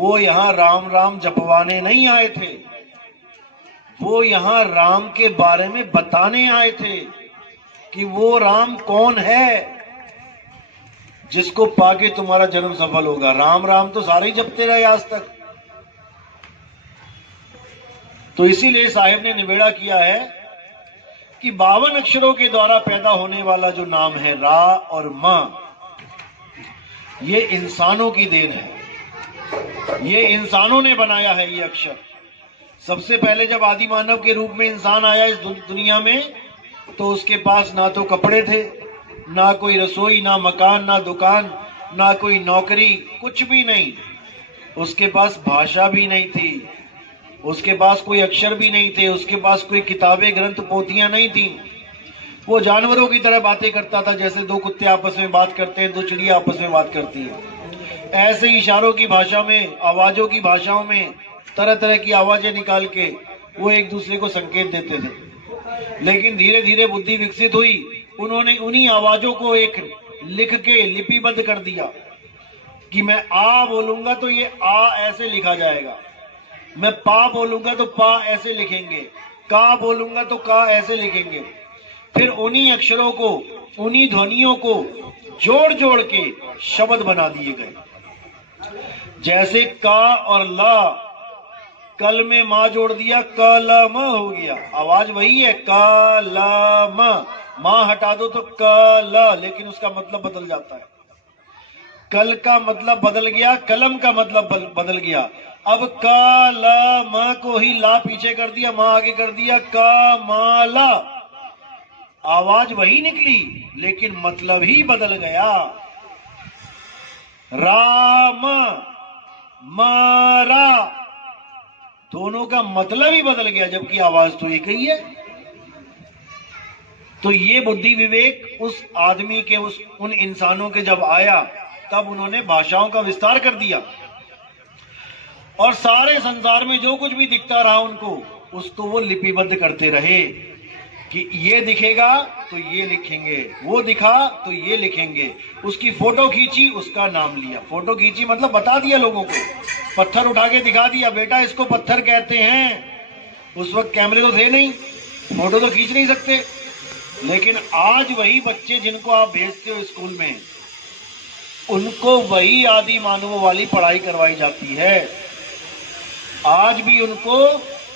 वो यहाँ राम राम जपवाने नहीं आए थे, वो यहाँ राम के बारे में बताने आए थे कि वो राम कौन है जिसको पाके तुम्हारा जन्म सफल होगा। राम राम तो सारे ही जपते रहे आज तक। तो इसीलिए साहिब ने निबेड़ा किया है कि 52 अक्षरों के द्वारा पैदा होने वाला जो नाम है रा और मां, ये इंसानों की देन है, ये इंसानों ने बनाया है ये अक्षर। सबसे पहले जब आदि मानव के रूप में इंसान आया इस दुनिया में, तो उसके पास ना तो कपड़े थे, ना कोई रसोई, ना मकान, ना दुकान, ना कोई नौकरी, कुछ भी नहीं। उसके पास भाषा भी नहीं थी, उसके पास कोई अक्षर भी नहीं थे, उसके पास कोई किताबें ग्रंथ पोथियां नहीं थी। वो जानवरों की तरह बातें करता था, जैसे दो कुत्ते आपस में बात करते हैं, दो चिड़िया आपस में बात करती है। ऐसे ही इशारों की भाषा में, आवाजों की भाषाओं में तरह तरह की आवाजें निकाल के वो एक दूसरे को संकेत देते थे। लेकिन धीरे धीरे बुद्धि विकसित हुई, उन्होंने उन्हीं आवाजों को एक लिख के लिपिबद्ध कर दिया कि मैं आ बोलूंगा तो ये आ ऐसे लिखा जाएगा, मैं पा बोलूंगा तो पा ऐसे लिखेंगे, का बोलूंगा तो का ऐसे लिखेंगे। फिर उन्हीं अक्षरों को, उन्हीं ध्वनियों को जोड़ जोड़ के शब्द बना दिए गए। जैसे का और ला, कल में मां जोड़ दिया, क ल म हो गया, आवाज वही है क ल म। मां हटा दो तो क ल, लेकिन उसका मतलब बदल जाता है। कल का मतलब बदल गया, कलम का मतलब बदल गया। अब क ल म को ही ला पीछे कर दिया, मां आगे कर दिया, क म ल। आवाज वही निकली लेकिन मतलब ही बदल गया। राम मारा, दोनों का मतलब ही बदल गया, जबकि आवाज तो एक ही है। तो ये बुद्धि विवेक उस आदमी के, उन इंसानों के जब आया, तब उन्होंने भाषाओं का विस्तार कर दिया और सारे संसार में जो कुछ भी दिखता रहा उनको, उसको वो लिपिबद्ध करते रहे कि ये दिखेगा तो ये लिखेंगे, वो दिखा तो ये लिखेंगे। उसकी फोटो खींची, उसका नाम लिया। फोटो खींची मतलब बता दिया लोगों को, पत्थर उठा के दिखा दिया, बेटा इसको पत्थर कहते हैं। उस वक्त कैमरे तो थे नहीं, फोटो तो खींच नहीं सकते। लेकिन आज वही बच्चे जिनको आप भेजते हो स्कूल में, उनको वही आदि मानवों वाली पढ़ाई करवाई जाती है। आज भी उनको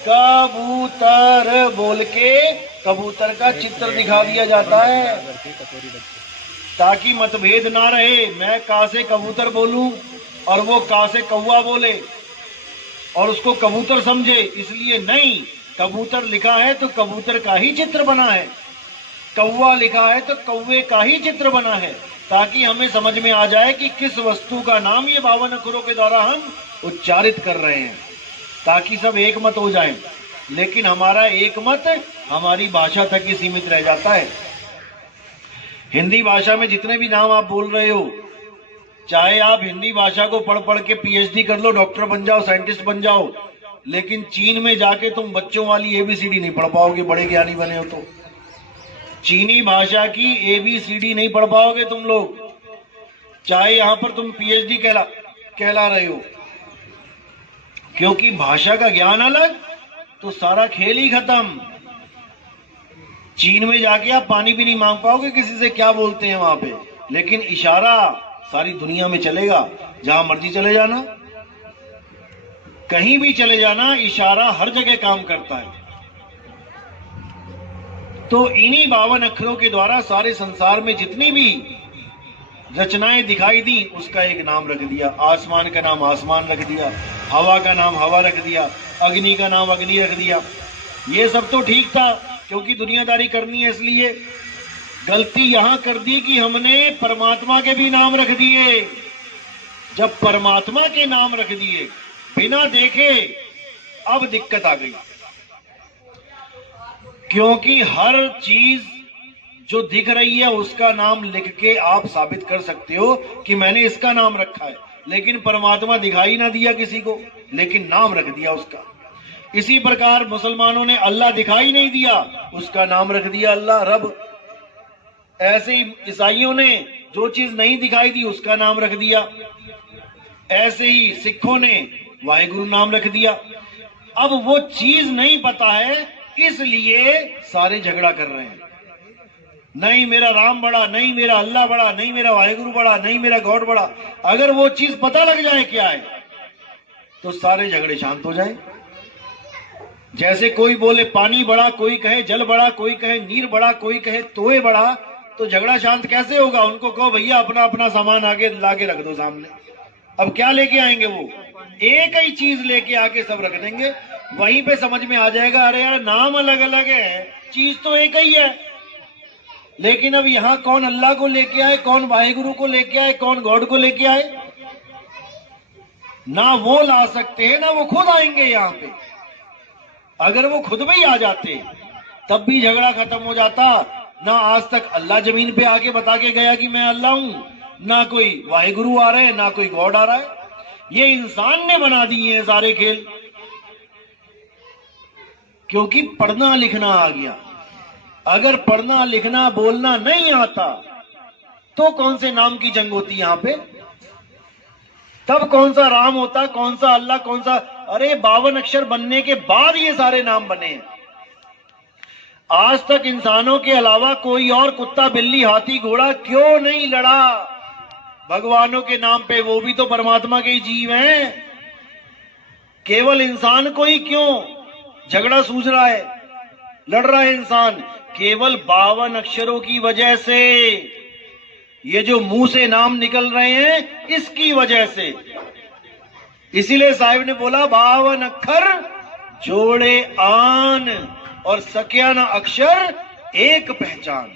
कबूतर बोल के कबूतर का चित्र दिखा दिया जाता है ताकि मतभेद ना रहे। मैं का से कबूतर बोलूं और वो का से कौवा बोले और उसको कबूतर समझे, इसलिए नहीं। कबूतर लिखा है तो कबूतर का ही चित्र बना है, कौवा लिखा है तो कौवे का ही चित्र बना है, ताकि हमें समझ में आ जाए कि किस वस्तु का नाम ये 52 अक्षरों के द्वारा हम उच्चारित कर रहे हैं, ताकि सब एक मत हो जाए। लेकिन हमारा एक मत हमारी भाषा तक ही सीमित रह जाता है। हिंदी भाषा में जितने भी नाम आप बोल रहे हो, चाहे आप हिंदी भाषा को पढ़ पढ़ के पीएचडी कर लो, डॉक्टर बन जाओ, साइंटिस्ट बन जाओ, लेकिन चीन में जाके तुम बच्चों वाली एबीसीडी नहीं पढ़ पाओगे, बड़े ज्ञानी बने हो तो। चीनी भाषा की एबीसीडी नहीं पढ़ पाओगे तुम लोग, चाहे यहां पर तुम पीएचडी कहला रहे हो, क्योंकि भाषा का ज्ञान अलग तो सारा खेल ही खत्म। चीन में जाके आप पानी भी नहीं मांग पाओगे किसी से, क्या बोलते हैं वहां पे, लेकिन इशारा सारी दुनिया में चलेगा। जहां मर्जी चले जाना, कहीं भी चले जाना, इशारा हर जगह काम करता है। तो इन्हीं 52 अक्षरों के द्वारा सारे संसार में जितनी भी रचनाएं दिखाई दी, उसका एक नाम रख दिया। आसमान का नाम आसमान रख दिया, हवा का नाम हवा रख दिया, अग्नि का नाम अग्नि रख दिया। ये सब तो ठीक था क्योंकि दुनियादारी करनी है, इसलिए। गलती यहां कर दी कि हमने परमात्मा के भी नाम रख दिए। जब परमात्मा के नाम रख दिए बिना देखे, अब दिक्कत आ गई, क्योंकि हर चीज जो दिख रही है उसका नाम लिख के आप साबित कर सकते हो कि मैंने इसका नाम रखा है। लेकिन परमात्मा दिखाई ना दिया किसी को, लेकिन नाम रख दिया उसका। इसी प्रकार मुसलमानों ने अल्लाह दिखाई नहीं दिया, उसका नाम रख दिया अल्लाह, रब। ऐसे ही ईसाइयों ने जो चीज नहीं दिखाई दी उसका नाम रख दिया। ऐसे ही सिखों ने वाहेगुरु नाम रख दिया। अब वो चीज नहीं पता है, इसलिए सारे झगड़ा कर रहे हैं। नहीं मेरा राम बड़ा, नहीं मेरा अल्लाह बड़ा, नहीं मेरा वाहेगुरु बड़ा, नहीं मेरा गॉड बड़ा। अगर वो चीज पता लग जाए क्या है तो सारे झगड़े शांत हो जाए। जैसे कोई बोले पानी बड़ा, कोई कहे जल बड़ा, कोई कहे नीर बड़ा, कोई कहे तोए बड़ा, तो झगड़ा शांत कैसे होगा? उनको कहो भैया अपना अपना सामान आगे लाके रख दो सामने। अब क्या लेके आएंगे? वो एक ही चीज लेके आके सब रख देंगे। वहीं पे समझ में आ जाएगा अरे यार नाम अलग अलग है, चीज तो एक ही है। लेकिन अब यहां कौन अल्लाह को लेके आए, कौन वाहेगुरु को लेके आए, कौन गॉड को लेके आए? ना वो ला सकते हैं ना वो खुद आएंगे यहाँ पे। अगर वो खुद भी आ जाते तब भी झगड़ा खत्म हो जाता। ना आज तक अल्लाह जमीन पे आके बता के गया कि मैं अल्लाह हूं, ना कोई वाहेगुरु आ रहे हैं, ना कोई गॉड आ रहा है। ये इंसान ने बना दिए हैं सारे खेल, क्योंकि पढ़ना लिखना आ गया। अगर पढ़ना लिखना बोलना नहीं आता तो कौन से नाम की जंग होती यहां पे? तब कौन सा राम होता, कौन सा अल्लाह, कौन सा? अरे 52 अक्षर बनने के बाद ये सारे नाम बने हैं। आज तक इंसानों के अलावा कोई और कुत्ता बिल्ली हाथी घोड़ा क्यों नहीं लड़ा भगवानों के नाम पे? वो भी तो परमात्मा के ही जीव हैं। केवल इंसान को ही क्यों झगड़ा सूझ रहा है, लड़ रहा है इंसान? केवल 52 अक्षरों की वजह से, ये जो मुंह से नाम निकल रहे हैं इसकी वजह से। इसीलिए साहिब ने बोला 52 अक्षर जोड़े आन और सकिया न अक्षर एक पहचान।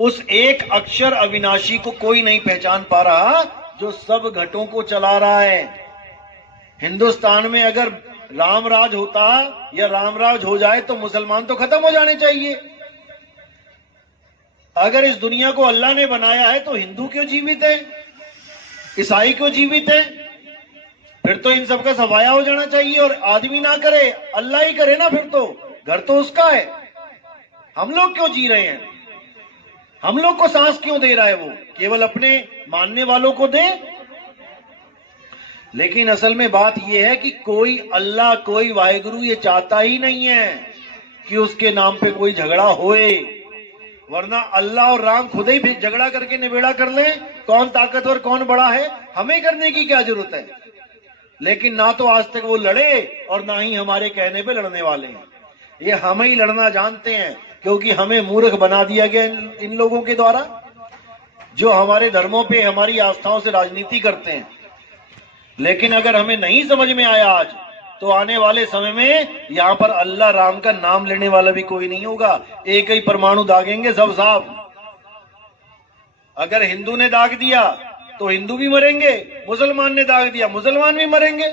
उस एक अक्षर अविनाशी को कोई नहीं पहचान पा रहा जो सब घटों को चला रहा है। हिंदुस्तान में अगर रामराज होता या रामराज हो जाए तो मुसलमान तो खत्म हो जाने चाहिए। अगर इस दुनिया को अल्लाह ने बनाया है तो हिंदू क्यों जीवित है, ईसाई क्यों जीवित है? फिर तो इन सबका सफाया हो जाना चाहिए। और आदमी ना करे, अल्लाह ही करे ना, फिर तो घर तो उसका है। हम लोग क्यों जी रहे हैं? हम लोग को सांस क्यों दे रहा है? वो केवल अपने मानने वालों को दे। लेकिन असल में बात यह है कि कोई अल्लाह कोई वाहेगुरु ये चाहता ही नहीं है कि उसके नाम पे कोई झगड़ा होए। वरना अल्लाह और राम खुद ही झगड़ा करके निबेड़ा कर ले। कौन ताकतवर कौन बड़ा है, हमें करने की क्या जरूरत है? लेकिन ना तो आज तक वो लड़े और ना ही हमारे कहने पे लड़ने वाले हैं। ये हम ही लड़ना जानते हैं, क्योंकि हमें मूर्ख बना दिया गया इन लोगों के द्वारा, जो हमारे धर्मों पे हमारी आस्थाओं से राजनीति करते हैं। लेकिन अगर हमें नहीं समझ में आया आज, तो आने वाले समय में यहां पर अल्लाह राम का नाम लेने वाला भी कोई नहीं होगा। एक ही परमाणु दागेंगे सब साहब। अगर हिंदू ने दाग दिया तो हिंदू भी मरेंगे, मुसलमान ने दाग दिया मुसलमान भी मरेंगे।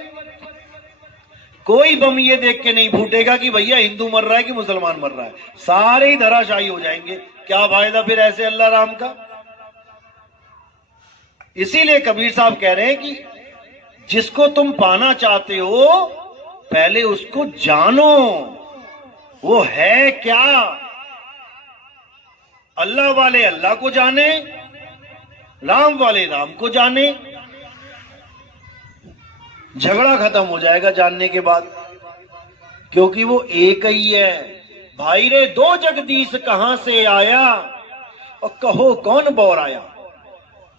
कोई बम ये देख के नहीं फूटेगा कि भैया हिंदू मर रहा है कि मुसलमान मर रहा है। सारे ही धराशायी हो जाएंगे। क्या फायदा फिर ऐसे अल्लाह राम का? इसीलिए कबीर साहब कह रहे हैं कि जिसको तुम पाना चाहते हो पहले उसको जानो, वो है क्या। अल्लाह वाले अल्लाह को जाने, राम वाले राम को जाने। झगड़ा खत्म हो जाएगा जानने के बाद, क्योंकि वो एक ही है। भाई रे दो जगदीश कहां से आया, और कहो कौन बौर आया।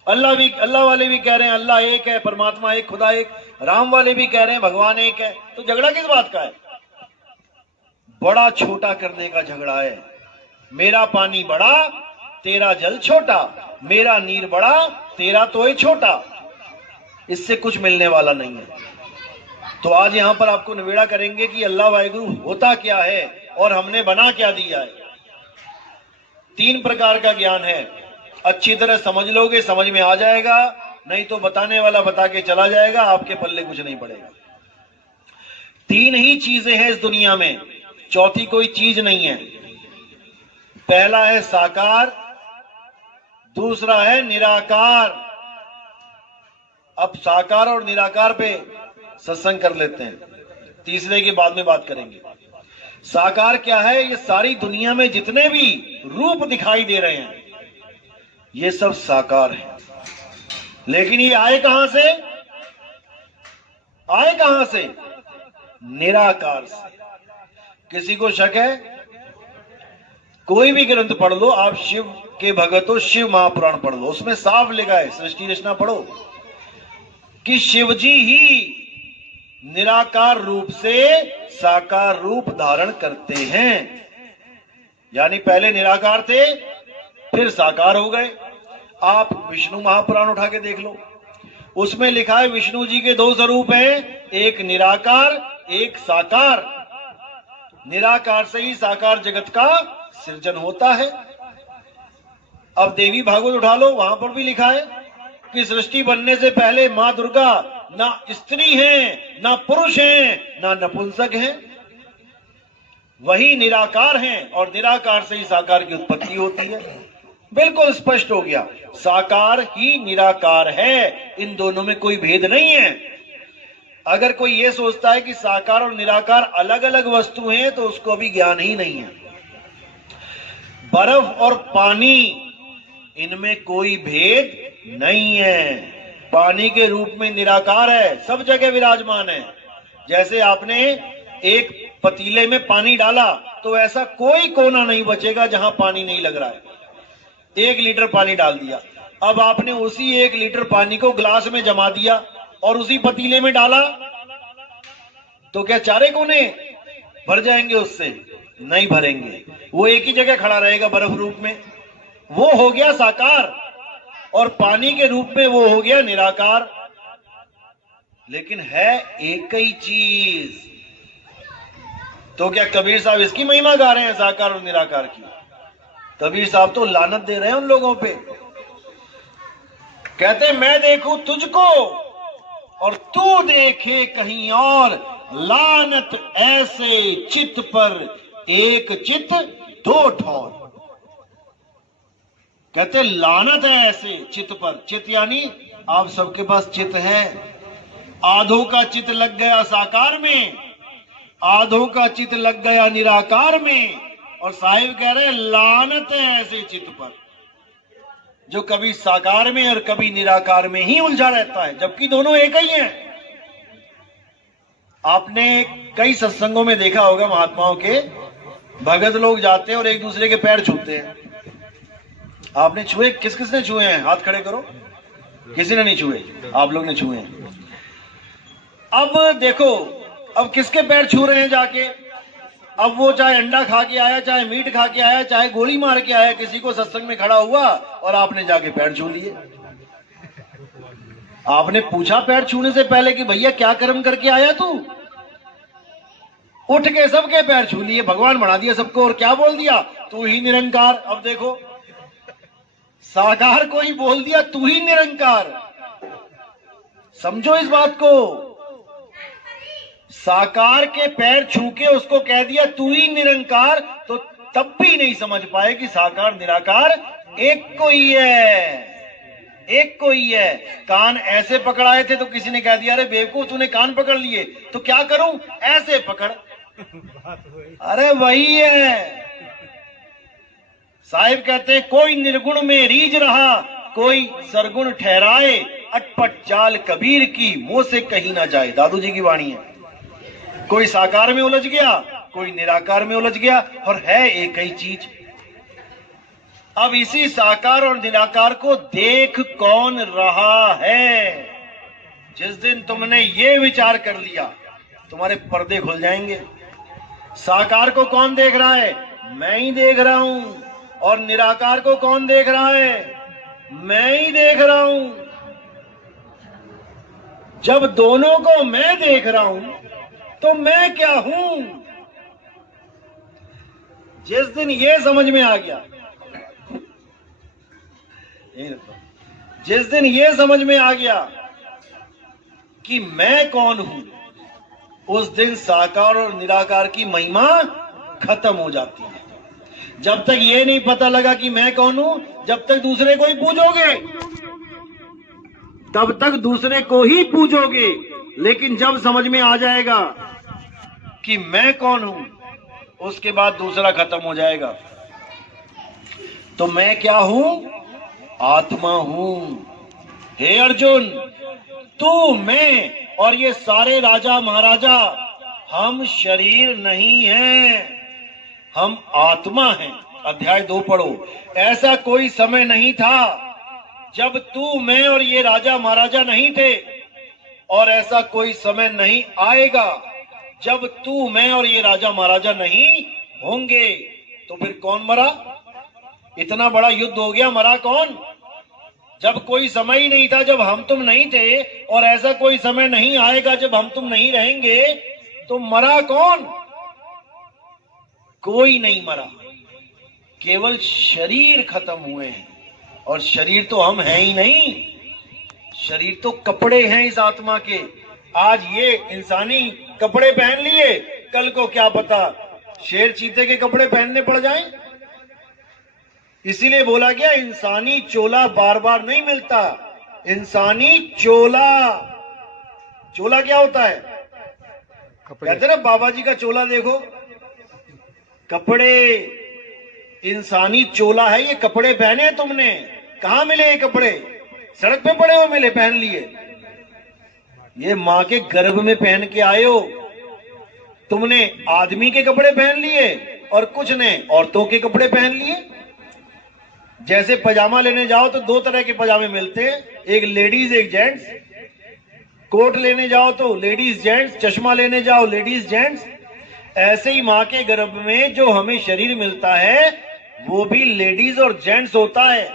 अल्लाह वाले भी कह रहे हैं अल्लाह एक है, परमात्मा एक, खुदा एक। राम वाले भी कह रहे हैं भगवान एक है। तो झगड़ा किस बात का है? बड़ा छोटा करने का झगड़ा है। मेरा पानी बड़ा तेरा जल छोटा, मेरा नीर बड़ा तेरा तोय छोटा। इससे कुछ मिलने वाला नहीं है। तो आज यहां पर आपको निवेड़ा करेंगे कि अल्लाह वाहेगुरु होता क्या है और हमने बना क्या दिया है। 3 प्रकार का ज्ञान है। अच्छी तरह समझ लोगे समझ में आ जाएगा, नहीं तो बताने वाला बता के चला जाएगा, आपके पल्ले कुछ नहीं पड़ेगा। 3 ही चीजें हैं इस दुनिया में, चौथी कोई चीज नहीं है। पहला है साकार, दूसरा है निराकार। अब साकार और निराकार पे सत्संग कर लेते हैं, तीसरे के बाद में बात करेंगे। साकार क्या है? ये सारी दुनिया में जितने भी रूप दिखाई दे रहे हैं ये सब साकार है। लेकिन ये आए कहां से? आए कहां से? निराकार से। किसी को शक है? कोई भी ग्रंथ पढ़ लो आप, शिव के भगत हो, शिव महापुराण पढ़ लो, उसमें साफ लिखा है, सृष्टि रचना पढ़ो, कि शिवजी ही निराकार रूप से साकार रूप धारण करते हैं। यानी पहले निराकार थे, फिर साकार हो गए। आप विष्णु महापुराण उठा के देख लो, उसमें लिखा है विष्णु जी के दो स्वरूप हैं, एक निराकार, एक साकार। निराकार से ही साकार जगत का सृजन होता है। अब देवी भागवत उठा लो, वहां पर भी लिखा है कि सृष्टि बनने से पहले मां दुर्गा ना स्त्री हैं, ना पुरुष हैं, ना नपुंसक हैं, वही निराकार हैं, और निराकार से ही साकार की उत्पत्ति होती है। बिल्कुल स्पष्ट हो गया, साकार ही निराकार है, इन दोनों में कोई भेद नहीं है। अगर कोई ये सोचता है कि साकार और निराकार अलग अलग वस्तु हैं, तो उसको अभी ज्ञान ही नहीं है। बर्फ और पानी, इनमें कोई भेद नहीं है। पानी के रूप में निराकार है, सब जगह विराजमान है। जैसे आपने एक पतीले में पानी डाला तो ऐसा कोई कोना नहीं बचेगा जहां पानी नहीं लग रहा है। 1 लीटर पानी डाल दिया, अब आपने उसी 1 लीटर पानी को ग्लास में जमा दिया और उसी पतीले में डाला, तो क्या चारे कोने भर जाएंगे? उससे नहीं भरेंगे, वो एक ही जगह खड़ा रहेगा बर्फ रूप में। वो हो गया साकार, और पानी के रूप में वो हो गया निराकार। लेकिन है एक ही चीज। तो क्या कबीर साहब इसकी महिमा गा रहे हैं, साकार और निराकार की? कबीर साहब तो लानत दे रहे हैं उन लोगों पे। कहते मैं देखूं तुझको और तू देखे कहीं और, लानत ऐसे चित पर एक चित दो ठौर। कहते लानत है ऐसे चित पर। चित यानी आप सबके पास चित है। आधों का चित लग गया साकार में, आधों का चित लग गया निराकार में, और साहिब कह रहे लानत है ऐसे चित पर जो कभी साकार में और कभी निराकार में ही उलझा रहता है, जबकि दोनों एक ही हैं। आपने कई सत्संगों में देखा होगा, महात्माओं के भगत लोग जाते हैं और एक दूसरे के पैर छूते हैं। आपने छुए? किस किस ने छुए हैं? हाथ खड़े करो। किसी ने नहीं छुए, आप लोग ने छुए हैं। अब देखो, अब किसके पैर छू रहे हैं जाके? अब वो चाहे अंडा खा के आया, चाहे मीट खा के आया, चाहे गोली मार के आया, किसी को सत्संग में खड़ा हुआ और आपने जाके पैर छू लिए। आपने पूछा पैर छूने से पहले कि भैया क्या कर्म करके आया तू? उठ के सबके पैर छू लिए, भगवान बना दिया सबको, और क्या बोल दिया? तू ही निरंकार। अब देखो, साकार को ही बोल दिया तू ही निरंकार। समझो इस बात को। साकार के पैर छू के उसको कह दिया तू ही निरंकार, तो तब भी नहीं समझ पाए कि साकार निराकार एक को ही है, एक को ही है। कान ऐसे पकड़ाए थे तो किसी ने कह दिया अरे बेवकूफ तूने कान पकड़ लिए, तो क्या करूं? ऐसे पकड़। अरे वही है। साहिब कहते हैं कोई निर्गुण में रीझ रहा, कोई सरगुण ठहराए, अटपट चाल कबीर की मुंह से कही ना जाए। दादू जी की वाणी है। कोई साकार में उलझ गया, कोई निराकार में उलझ गया, और है एक ही चीज। अब इसी साकार और निराकार को देख कौन रहा है? जिस दिन तुमने ये विचार कर लिया, तुम्हारे पर्दे खुल जाएंगे। साकार को कौन देख रहा है? मैं ही देख रहा हूं। और निराकार को कौन देख रहा है? मैं ही देख रहा हूं। जब दोनों को मैं देख रहा हूं तो मैं क्या हूं? जिस दिन ये समझ में आ गया, जिस दिन ये समझ में आ गया कि मैं कौन हूं, उस दिन साकार और निराकार की महिमा खत्म हो जाती है। जब तक ये नहीं पता लगा कि मैं कौन हूं, जब तक दूसरे को ही पूजोगे, तब तक दूसरे को ही पूजोगे। लेकिन जब समझ में आ जाएगा कि मैं कौन हूं, उसके बाद दूसरा खत्म हो जाएगा। तो मैं क्या हूं? आत्मा हूं। हे अर्जुन, तू मैं और ये सारे राजा महाराजा हम शरीर नहीं हैं, हम आत्मा हैं। अध्याय 2 पढ़ो। ऐसा कोई समय नहीं था जब तू, मैं और ये राजा महाराजा नहीं थे, और ऐसा कोई समय नहीं आएगा जब तू, मैं और ये राजा महाराजा नहीं होंगे। तो फिर कौन मरा? इतना बड़ा युद्ध हो गया, मरा कौन? जब कोई समय ही नहीं था जब हम तुम नहीं थे, और ऐसा कोई समय नहीं आएगा जब हम तुम नहीं रहेंगे, तो मरा कौन? कोई नहीं मरा, केवल शरीर खत्म हुए हैं। और शरीर तो हम हैं ही नहीं, शरीर तो कपड़े हैं इस आत्मा के। आज ये इंसानी कपड़े पहन लिए, कल को क्या पता शेर चीते के कपड़े पहनने पड़ जाएं। इसीलिए बोला गया इंसानी चोला बार बार नहीं मिलता। इंसानी चोला, चोला क्या होता है? कहते ना बाबा जी का चोला देखो, कपड़े। इंसानी चोला है ये, कपड़े पहने तुमने। कहां मिले ये कपड़े? सड़क पे पड़े हुए मिले, पहन लिए। ये मां के गर्भ में पहन के आए हो। तुमने आदमी के कपड़े पहन लिए और कुछ ने औरतों के कपड़े पहन लिए। जैसे पजामा लेने जाओ तो 2 तरह के पजामे मिलते हैं, एक लेडीज एक जेंट्स। कोट लेने जाओ तो लेडीज जेंट्स, चश्मा लेने जाओ लेडीज जेंट्स। ऐसे ही मां के गर्भ में जो हमें शरीर मिलता है वो भी लेडीज और जेंट्स होता है,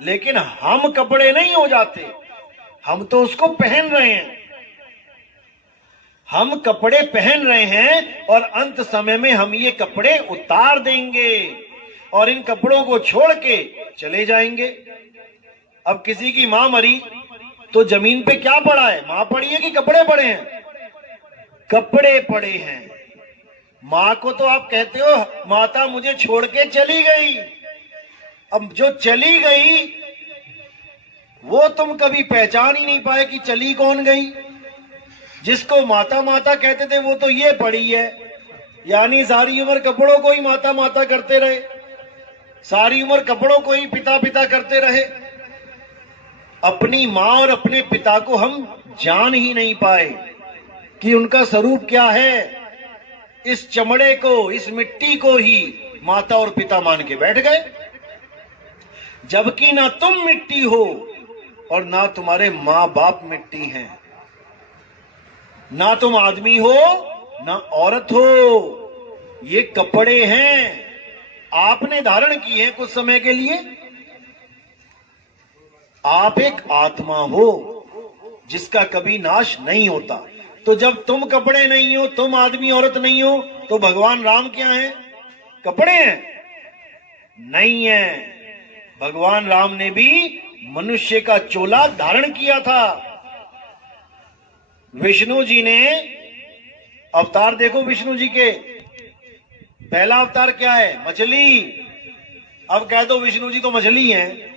लेकिन हम कपड़े नहीं हो जाते, हम तो उसको पहन रहे हैं। हम कपड़े पहन रहे हैं और अंत समय में हम ये कपड़े उतार देंगे और इन कपड़ों को छोड़ के चले जाएंगे। अब किसी की मां मरी तो जमीन पे क्या पड़ा है? मां पड़ी है कि कपड़े पड़े हैं? कपड़े पड़े हैं। मां को तो आप कहते हो माता मुझे छोड़ के चली गई। अब जो चली गई वो तुम कभी पहचान ही नहीं पाए कि चली कौन गई। जिसको माता माता कहते थे वो तो ये पड़ी है, यानी सारी उम्र कपड़ों को ही माता माता करते रहे, सारी उम्र कपड़ों को ही पिता पिता करते रहे। अपनी मां और अपने पिता को हम जान ही नहीं पाए कि उनका स्वरूप क्या है। इस चमड़े को, इस मिट्टी को ही माता और पिता मान के बैठ गए, जबकि ना तुम मिट्टी हो और ना तुम्हारे मां बाप मिट्टी हैं। ना तुम आदमी हो ना औरत हो, ये कपड़े हैं, आपने धारण किए हैं कुछ समय के लिए। आप एक आत्मा हो जिसका कभी नाश नहीं होता। तो जब तुम कपड़े नहीं हो, तुम आदमी औरत नहीं हो, तो भगवान राम क्या हैं? कपड़े हैं? नहीं है। भगवान राम ने भी मनुष्य का चोला धारण किया था। विष्णु जी ने अवतार देखो, विष्णु जी के पहला अवतार क्या है? मछली। अब कह दो विष्णु जी तो मछली हैं,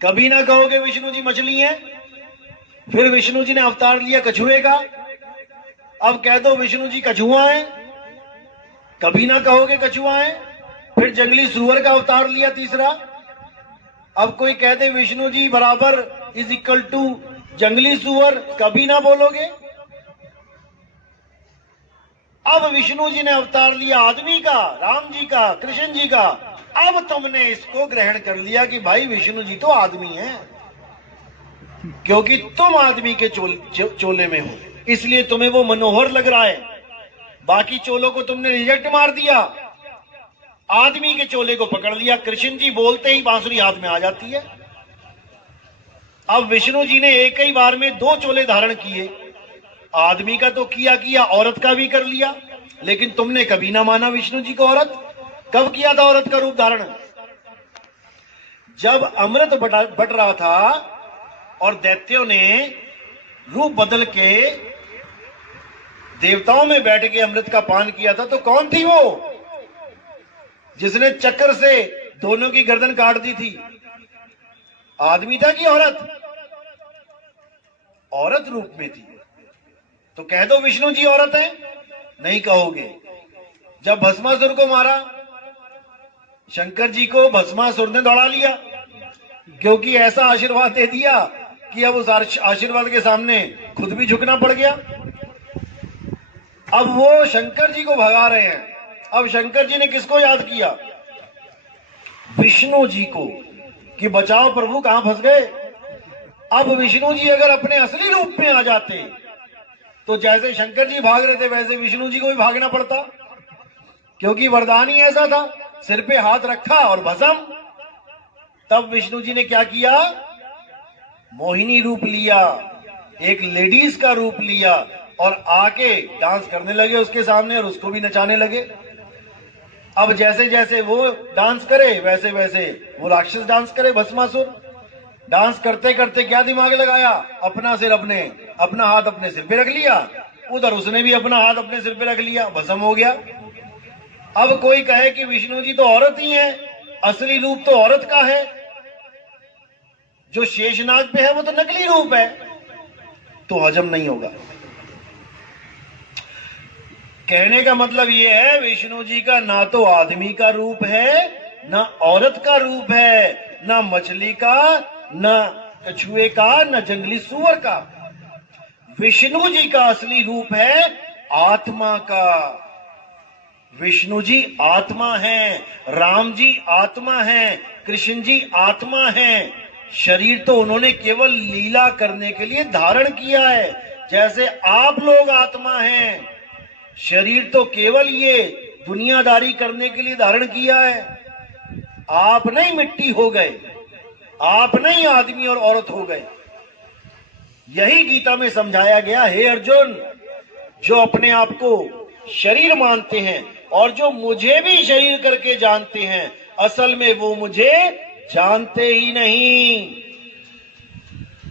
कभी ना कहोगे विष्णु जी मछली हैं। फिर विष्णु जी ने अवतार लिया कछुए का, अब कह दो विष्णु जी कछुआ है, कभी ना कहोगे कछुआ है। फिर जंगली सुअर का अवतार लिया तीसरा, अब कोई कह दे विष्णु जी बराबर इज इक्वल टू जंगली सुअर, कभी ना बोलोगे। अब विष्णु जी ने अवतार लिया आदमी का, राम जी का, कृष्ण जी का। अब तुमने इसको ग्रहण कर लिया कि भाई विष्णु जी तो आदमी हैं, क्योंकि तुम आदमी के चोले में हो, इसलिए तुम्हें वो मनोहर लग रहा है। बाकी चोलों को तुमने रिजेक्ट मार दिया, आदमी के चोले को पकड़ लिया। कृष्ण जी बोलते ही बांसुरी हाथ में आ जाती है। अब विष्णु जी ने एक ही बार में 2 चोले धारण किए, आदमी का तो किया, औरत का भी कर लिया, लेकिन तुमने कभी ना माना विष्णु जी को औरत। कब किया था औरत का रूप धारण? जब अमृत बट रहा था और दैत्यों ने रूप बदल के देवताओं में बैठ के अमृत का पान किया था, तो कौन थी वो जिसने चक्र से दोनों की गर्दन काट दी थी? आदमी था कि औरत? औरत रूप में थी। तो कह दो विष्णु जी औरत है? नहीं कहोगे। जब भस्मासुर को मारा, शंकर जी को भस्मासुर ने दौड़ा लिया, क्योंकि ऐसा आशीर्वाद दे दिया कि अब उस आशीर्वाद के सामने खुद भी झुकना पड़ गया। अब वो शंकर जी को भगा रहे हैं। अब शंकर जी ने किसको याद किया? विष्णु जी को, कि बचाओ प्रभु, कहां फंस गए। अब विष्णु जी अगर अपने असली रूप में आ जाते तो जैसे शंकर जी भाग रहे थे वैसे विष्णु जी को भी भागना पड़ता, क्योंकि वरदान ही ऐसा था। सिर पे हाथ रखा और भस्म। तब विष्णु जी ने क्या किया? मोहिनी रूप लिया, एक लेडीज का रूप लिया और आके डांस करने लगे उसके सामने और उसको भी नचाने लगे। अब जैसे जैसे वो डांस करे वैसे वैसे वो राक्षस डांस करे, भस्मासुर। डांस करते करते क्या दिमाग लगाया? अपना हाथ अपने सिर पे रख लिया, उधर उसने भी अपना हाथ अपने सिर पे रख लिया, भस्म हो गया। अब कोई कहे कि विष्णु जी तो औरत ही है, असली रूप तो औरत का है, जो शेषनाग पे है वो तो नकली रूप है, तो हजम नहीं होगा। कहने का मतलब ये है, विष्णु जी का ना तो आदमी का रूप है, ना औरत का रूप है, ना मछली का, ना कछुए का, ना जंगली सूअर का। विष्णु जी का असली रूप है आत्मा का। विष्णु जी आत्मा है, राम जी आत्मा है, कृष्ण जी आत्मा है। शरीर तो उन्होंने केवल लीला करने के लिए धारण किया है, जैसे आप लोग आत्मा हैं। शरीर तो केवल ये दुनियादारी करने के लिए धारण किया है। आप नहीं मिट्टी हो गए, आप नहीं आदमी और औरत हो गए। यही गीता में समझाया गया। हे अर्जुन, जो अपने आप को शरीर मानते हैं और जो मुझे भी शरीर करके जानते हैं, असल में वो मुझे जानते ही नहीं।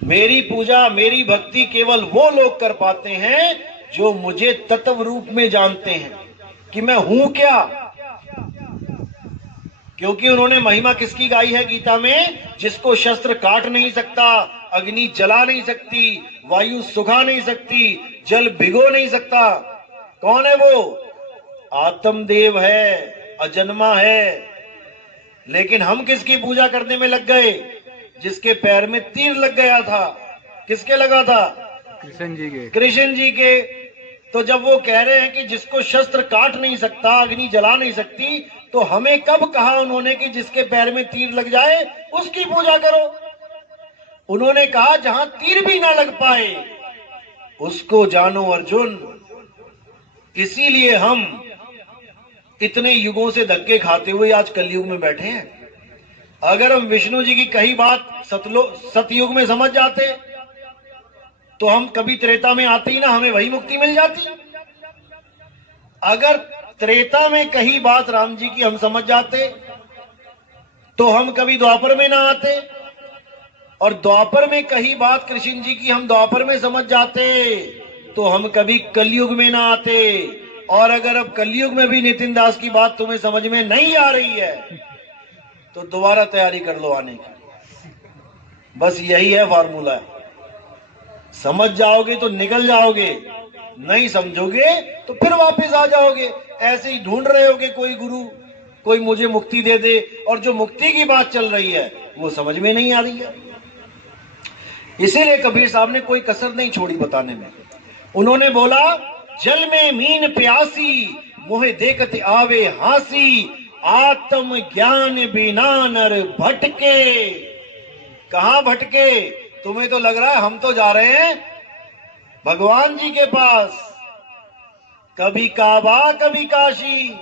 मेरी पूजा, मेरी भक्ति केवल वो लोग कर पाते हैं जो मुझे तत्व रूप में जानते हैं कि मैं हूं क्या। क्योंकि उन्होंने महिमा किसकी गाई है गीता में? जिसको शस्त्र काट नहीं सकता, अग्नि जला नहीं सकती, वायु सुखा नहीं सकती, जल भिगो नहीं सकता। कौन है वो? आत्मदेव है, अजन्मा है। लेकिन हम किसकी पूजा करने में लग गए? जिसके पैर में तीर लग गया था। किसके लगा था? कृष्ण जी के। कृष्ण जी के। तो जब वो कह रहे हैं कि जिसको शस्त्र काट नहीं सकता, अग्नि जला नहीं सकती, तो हमें कब कहा उन्होंने कि जिसके पैर में तीर लग जाए उसकी पूजा करो? उन्होंने कहा जहां तीर भी ना लग पाए उसको जानो अर्जुन। इसीलिए हम इतने युगों से धक्के खाते हुए आज कलयुग में बैठे हैं। अगर हम विष्णु जी की कही बात सतयुग में समझ जाते तो हम कभी त्रेता में आते ही ना, हमें वही मुक्ति मिल जाती। अगर त्रेता में कही बात राम जी की हम समझ जाते तो हम कभी द्वापर में ना आते, और द्वापर में कही बात कृष्ण जी की हम द्वापर में समझ जाते तो हम कभी कलयुग में ना आते। और अगर अब कलयुग में भी नितिन दास की बात तुम्हें समझ में नहीं आ रही है तो दोबारा तैयारी कर लो आने की। बस यही है फॉर्मूला। समझ जाओगे तो निकल जाओगे, नहीं समझोगे तो फिर वापस आ जाओगे। ऐसे ही ढूंढ रहे होगे कोई गुरु, कोई मुझे मुक्ति दे दे, और जो मुक्ति की बात चल रही है वो समझ में नहीं आ रही है। इसीलिए कबीर साहब ने कोई कसर नहीं छोड़ी बताने में। उन्होंने बोला, जल में मीन प्यासी, मोहे देखत आवे हासी, आत्म ज्ञान बिना नर भटके। कहां भटके? तुम्हें तो लग रहा है हम तो जा रहे हैं भगवान जी के पास। कभी काबा कभी काशी।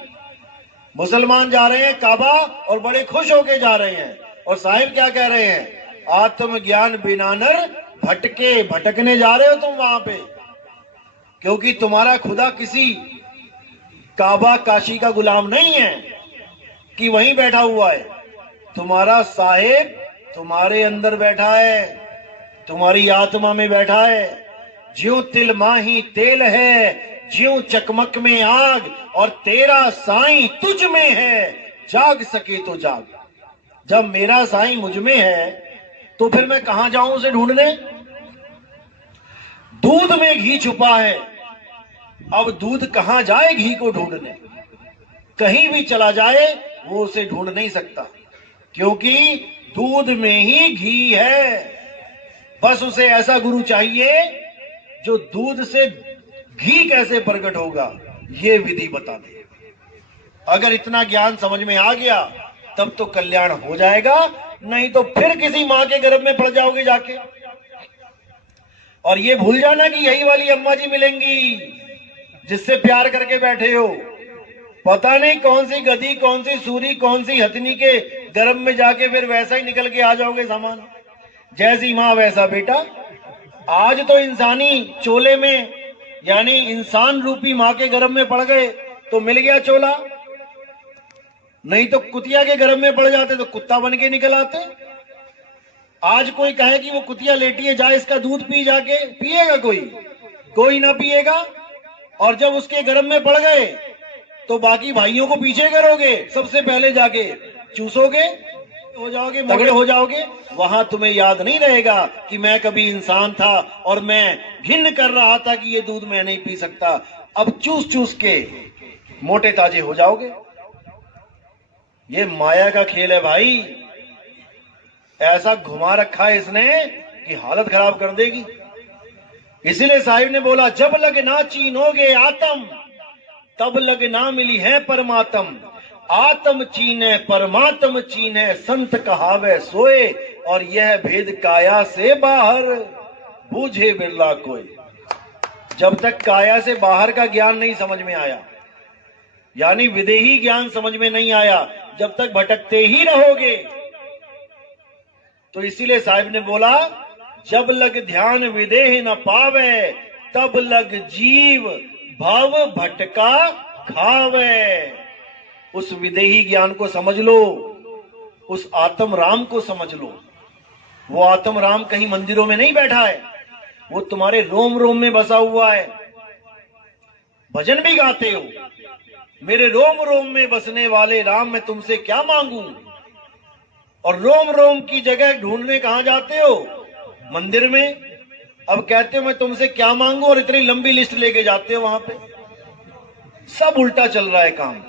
मुसलमान जा रहे हैं काबा और बड़े खुश होके जा रहे हैं, और साहिब क्या कह रहे हैं? आत्म ज्ञान बिना नर भटके। भटकने जा रहे हो तुम वहां पे, क्योंकि तुम्हारा खुदा किसी काबा काशी का गुलाम नहीं है कि वहीं बैठा हुआ है। तुम्हारा साहिब तुम्हारे अंदर बैठा है, तुम्हारी आत्मा में बैठा है। ज्यों तिल माही तेल है, ज्यों चकमक में आग, और तेरा साईं तुझ में है, जाग सके तो जाग। जब मेरा साईं मुझ में है तो फिर मैं कहां जाऊं उसे ढूंढने? दूध में घी छुपा है, अब दूध कहां जाए घी को ढूंढने? कहीं भी चला जाए वो उसे ढूंढ नहीं सकता, क्योंकि दूध में ही घी है। बस उसे ऐसा गुरु चाहिए जो दूध से घी कैसे प्रकट होगा ये विधि बता दे। अगर इतना ज्ञान समझ में आ गया तब तो कल्याण हो जाएगा, नहीं तो फिर किसी मां के गर्भ में पड़ जाओगे जाके। और ये भूल जाना कि यही वाली अम्मा जी मिलेंगी जिससे प्यार करके बैठे हो। पता नहीं कौन सी गधी, कौन सी सूरी, कौन सी हथनी के गर्भ में जाके फिर वैसा ही निकल के आ जाओगे सामान। जैसी मां वैसा बेटा। आज तो इंसानी चोले में यानी इंसान रूपी मां के गर्भ में पड़ गए तो मिल गया चोला, नहीं तो कुतिया के गर्भ में पड़ जाते तो कुत्ता बन के निकल आते। आज कोई कहे कि वो कुतिया लेटी है, जा इसका दूध पी, जाके पिएगा कोई ना पिएगा। और जब उसके गर्भ में पड़ गए तो बाकी भाइयों को पीछे करोगे, सबसे पहले जाके चूसोगे, हो जाओगे, तगड़े हो जाओगे। वहां तुम्हें याद नहीं रहेगा कि मैं कभी इंसान था और मैं घिन कर रहा था कि ये दूध मैं नहीं पी सकता। अब चूस चूस के मोटे ताजे हो जाओगे। ये माया का खेल है भाई, ऐसा घुमा रखा है इसने कि हालत खराब कर देगी। इसीलिए साहिब ने बोला, जब लग ना चीनोगे आत्म तब लग ना मिली है परमात्म। आत्म चीने परमात्म चीने संत कहावे सोए, और यह भेद काया से बाहर बूझे बिरला कोई। जब तक काया से बाहर का ज्ञान नहीं समझ में आया, यानी विदेही ज्ञान समझ में नहीं आया, जब तक भटकते ही रहोगे। तो इसीलिए साहिब ने बोला, जब लग ध्यान विदेह न पावे तब लग जीव भव भटका खावे। उस विदेही ज्ञान को समझ लो, उस आत्म राम को समझ लो। वो आत्म राम कहीं मंदिरों में नहीं बैठा है, वो तुम्हारे रोम रोम में बसा हुआ है। भजन भी गाते हो, मेरे रोम रोम में बसने वाले राम मैं तुमसे क्या मांगू। और रोम रोम की जगह ढूंढने कहां जाते हो? मंदिर में। अब कहते हो मैं तुमसे क्या मांगू, और इतनी लंबी लिस्ट लेके जाते हो वहां पे। सब उल्टा चल रहा है काम।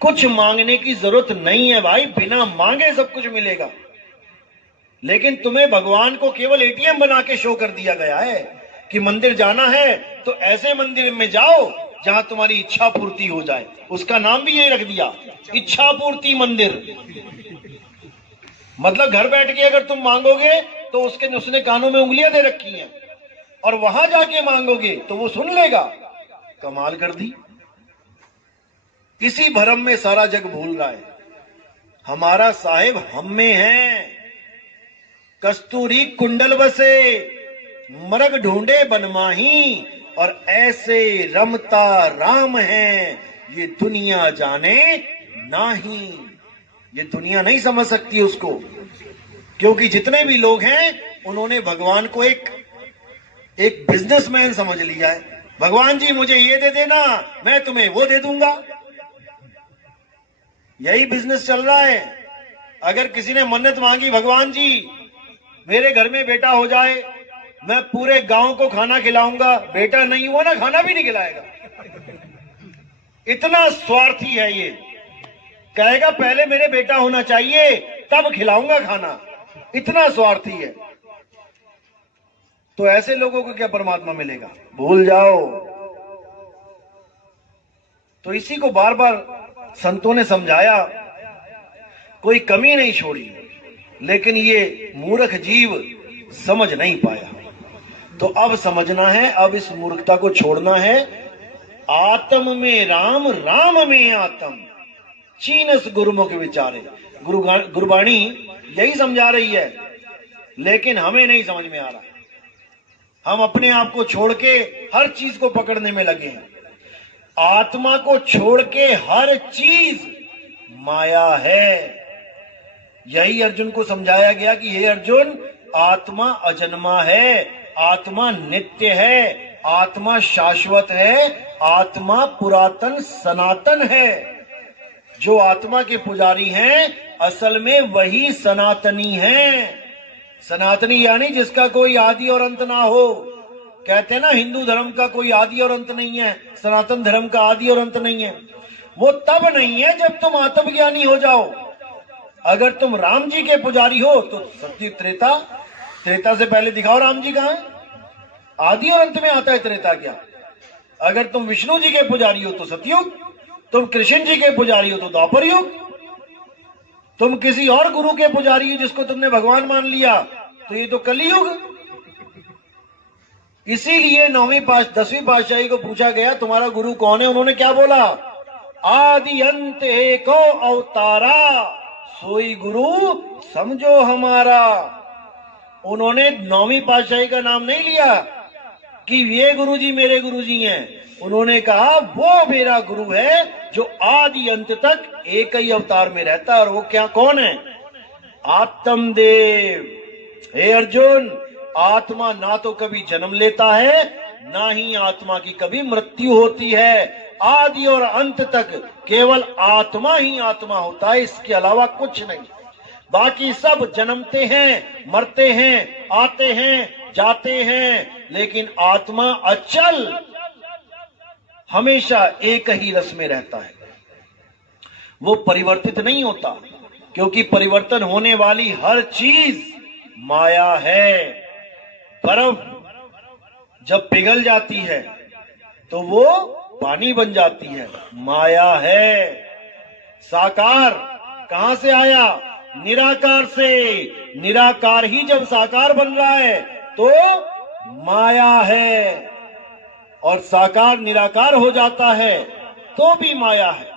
कुछ मांगने की जरूरत नहीं है भाई, बिना मांगे सब कुछ मिलेगा। लेकिन तुम्हें भगवान को केवल एटीएम बना के शो कर दिया गया है कि मंदिर जाना है तो ऐसे मंदिर में जाओ जहां तुम्हारी इच्छा पूर्ति हो जाए। उसका नाम भी यही रख दिया, इच्छा पूर्ति मंदिर। मतलब घर बैठ के अगर तुम मांगोगे तो उसने कानों में उंगलियां दे रखी हैं, और वहां जाके मांगोगे तो वो सुन लेगा। कमाल कर दी। इसी भरम में सारा जग भूल रहा है। हमारा साहेब हम में है। कस्तूरी कुंडल बसे मरग ढूंढे बनमाही, और ऐसे रमता राम है ये दुनिया जाने नाही। ये दुनिया नहीं समझ सकती उसको, क्योंकि जितने भी लोग हैं उन्होंने भगवान को एक बिजनेसमैन समझ लिया है। भगवान जी मुझे ये दे देना, मैं तुम्हें वो दे दूंगा। यही बिजनेस चल रहा है। अगर किसी ने मन्नत मांगी, भगवान जी मेरे घर में बेटा हो जाए, मैं पूरे गांव को खाना खिलाऊंगा, बेटा नहीं हुआ ना खाना भी नहीं खिलाएगा। इतना स्वार्थी है ये। कहेगा पहले मेरे बेटा होना चाहिए तब खिलाऊंगा खाना। इतना स्वार्थी है। तो ऐसे लोगों को क्या परमात्मा मिलेगा? भूल जाओ। तो इसी को बार बार संतों ने समझाया, कोई कमी नहीं छोड़ी, लेकिन ये मूर्ख जीव समझ नहीं पाया। तो अब समझना है, अब इस मूर्खता को छोड़ना है। आत्म में राम, राम में आत्म, चीनस गुरुमुख विचारे। गुरबाणी यही समझा रही है, लेकिन हमें नहीं समझ में आ रहा। हम अपने आप को छोड़ के हर चीज को पकड़ने में लगे हैं। आत्मा को छोड़ के हर चीज माया है। यही अर्जुन को समझाया गया कि हे अर्जुन, आत्मा अजन्मा है, आत्मा नित्य है, आत्मा शाश्वत है, आत्मा पुरातन सनातन है। जो आत्मा के पुजारी हैं असल में वही सनातनी हैं। सनातनी यानी जिसका कोई आदि और अंत ना हो। कहते हैं ना हिंदू धर्म का कोई आदि और अंत नहीं है, सनातन धर्म का आदि और अंत नहीं है। वो तब नहीं है जब तुम आत्मज्ञानी हो जाओ। अगर तुम राम जी के पुजारी हो तो सत्य त्रेता, त्रेता से पहले दिखाओ राम जी कहां है? आदि और अंत में आता है त्रेता क्या? अगर तुम विष्णु जी के पुजारी हो तो सतयुग, तुम कृष्ण जी के पुजारी हो तो द्वापर युग, तुम किसी और गुरु के पुजारी हो जिसको तुमने भगवान मान लिया तो ये तो कलयुग। इसीलिए 10वीं पातशाही को पूछा गया तुम्हारा गुरु कौन है? उन्होंने क्या बोला? आदि अंत एको अवतारा, सोई गुरु समझो हमारा। उन्होंने 9वीं पातशाही का नाम नहीं लिया कि ये गुरुजी मेरे गुरुजी हैं। उन्होंने कहा वो मेरा गुरु है जो आदि अंत तक एक ही अवतार में रहता है। और वो क्या कौन है? आत्मदेव। हे अर्जुन, आत्मा ना तो कभी जन्म लेता है ना ही आत्मा की कभी मृत्यु होती है। आदि और अंत तक केवल आत्मा ही आत्मा होता है, इसके अलावा कुछ नहीं। बाकी सब जन्मते हैं, मरते हैं, आते हैं, जाते हैं, लेकिन आत्मा अचल हमेशा एक ही रस में रहता है। वो परिवर्तित नहीं होता, क्योंकि परिवर्तन होने वाली हर चीज माया है। बर्फ जब पिघल जाती है तो वो पानी बन जाती है, माया है। साकार कहां से आया? निराकार से। निराकार ही जब साकार बन रहा है तो माया है, और साकार निराकार हो जाता है तो भी माया है।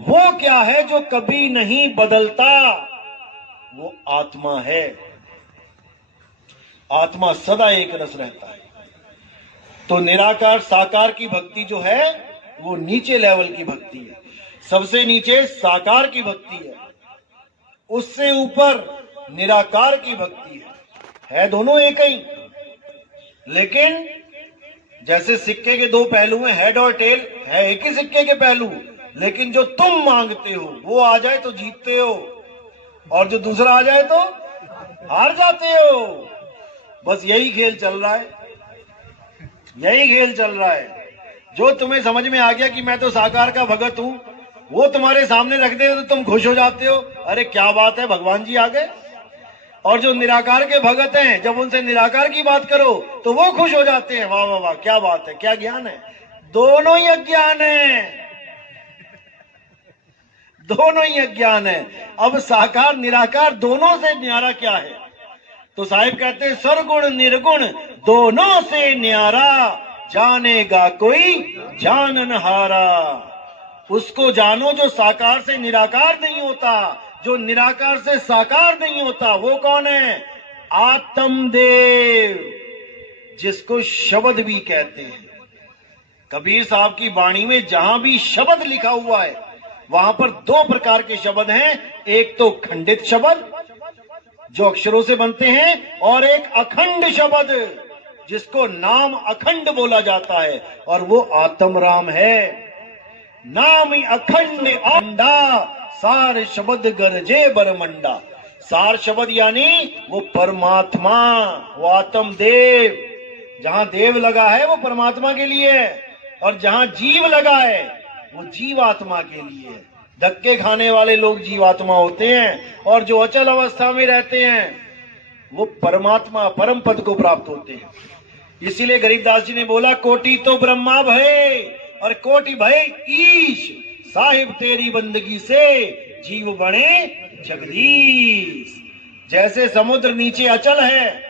वो क्या है जो कभी नहीं बदलता? वो आत्मा है। आत्मा सदा एक रस रहता है। तो निराकार साकार की भक्ति जो है वो नीचे लेवल की भक्ति है। सबसे नीचे साकार की भक्ति है, उससे ऊपर निराकार की भक्ति है दोनों एक ही। लेकिन जैसे सिक्के के दो पहलू हैं, हेड और टेल, है एक ही सिक्के के पहलू, लेकिन जो तुम मांगते हो वो आ जाए तो जीतते हो, और जो दूसरा आ जाए तो हार जाते हो। बस यही खेल चल रहा है, यही खेल चल रहा है। जो तुम्हें समझ में आ गया कि मैं तो साकार का भगत हूं, वो तुम्हारे सामने रख दे तो तुम खुश हो जाते हो, अरे क्या बात है, भगवान जी आ गए। और जो निराकार के भगत हैं, जब उनसे निराकार की बात करो तो वो खुश हो जाते हैं, वाह वाह वाह, क्या बात है, क्या ज्ञान है। दोनों ही अज्ञान है, दोनों ही अज्ञान है। अब साकार निराकार दोनों से न्यारा क्या है? तो साहिब कहते हैं सरगुण निर्गुण दोनों से न्यारा, जानेगा कोई जानन हारा। उसको जानो जो साकार से निराकार नहीं होता, जो निराकार से साकार नहीं होता। वो कौन है? आत्मदेव, जिसको शब्द भी कहते हैं। कबीर साहब की वाणी में जहां भी शब्द लिखा हुआ है वहां पर दो प्रकार के शब्द हैं, एक तो खंडित शब्द जो अक्षरों से बनते हैं, और एक अखंड शब्द जिसको नाम अखंड बोला जाता है, और वो आत्म राम है। नाम अखंड अंडा, सार शब्द गरजे बरमंडा। सार शब्द यानी वो परमात्मा, वो आत्म देव। जहां देव लगा है वो परमात्मा के लिए है, और जहां जीव लगा है वो जीवात्मा के लिए है। धक्के खाने वाले लोग जीवात्मा होते हैं, और जो अचल अवस्था में रहते हैं वो परमात्मा परम पद को प्राप्त होते हैं। इसीलिए गरीबदास जी ने बोला, कोटि तो ब्रह्मा भय और कोटि भय ईश, साहिब तेरी बंदगी से जीव बने जगदीश। जैसे समुद्र नीचे अचल है,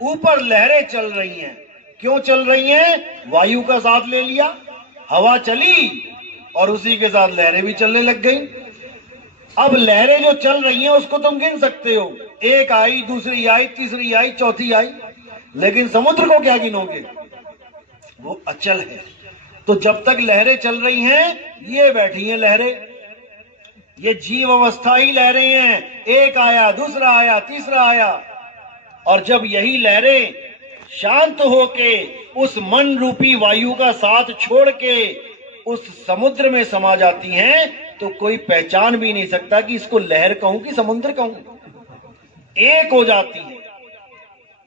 ऊपर लहरें चल रही हैं। क्यों चल रही हैं? वायु का साथ ले लिया, हवा चली और उसी के साथ लहरें भी चलने लग गई। अब लहरें जो चल रही हैं उसको तुम गिन सकते हो, एक आई, दूसरी आई, तीसरी आई, चौथी आई, लेकिन समुद्र को क्या गिनोगे? वो अचल है। तो जब तक लहरें चल रही हैं, ये बैठी हैं लहरें, ये जीव अवस्था ही लहरें हैं। एक आया, दूसरा आया, तीसरा आया, और जब यही लहरें शांत होके उस मन रूपी वायु का साथ छोड़ के उस समुद्र में समा जाती हैं, तो कोई पहचान भी नहीं सकता कि इसको लहर कहूं कि समुद्र कहूं, एक हो जाती है।